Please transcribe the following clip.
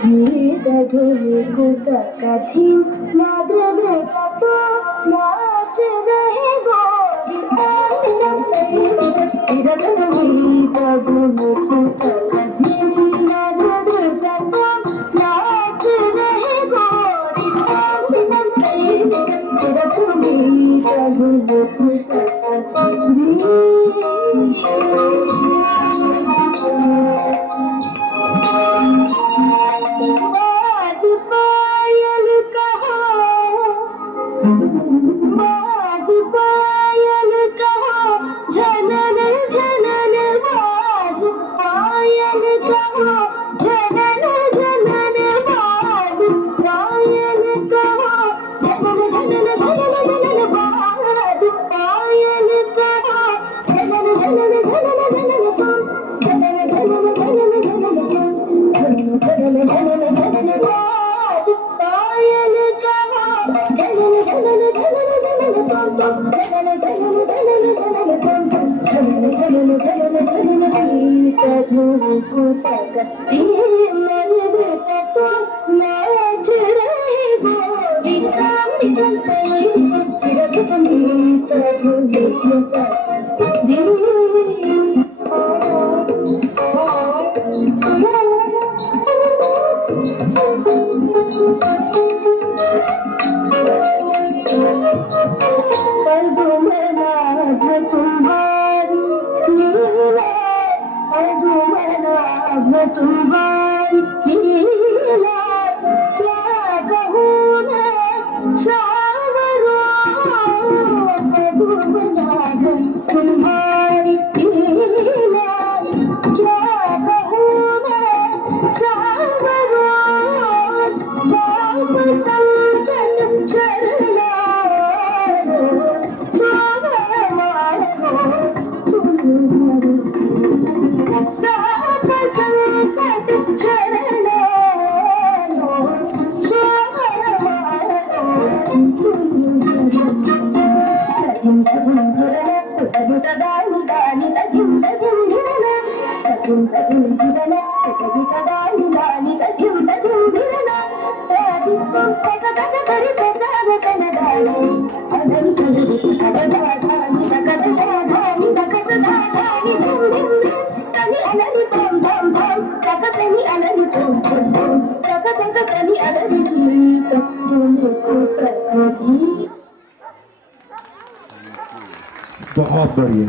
धूमिकुत कथि नाद्रव्रतो नाच रहे गोरी धूमिकुत कथि नाद्रव्रतो नाच रहे गोरी धूमिकुत कथि बाज पायल कहो बाज पायल कहो झनन झनन बाज पायल कहो झनन झनन बाज पायल कहो झनन झनन झनन झनन बाज पायल कहो झनन झनन झनन झनन झनन झनन झनन झनन झनन झनन झनन बाज पायल कहो झनन झनन झनन झनन झनन झनन झनन झनन झनन झनन झनन गीत धूमिकुत कथि नाद्रव्रतो नाच रहे गोरी गीत धूमिकुत कथि पद्मनाभ तुम्हारी लीला पद्मनाभ तुम्हारी लीला क्या कहूँ मैं सावरो पद्मनाभ तुम्हारी लीला क्या कहूँ मैं सावरो पाप संकट चरना संकट चरण बहुत बढ़िया।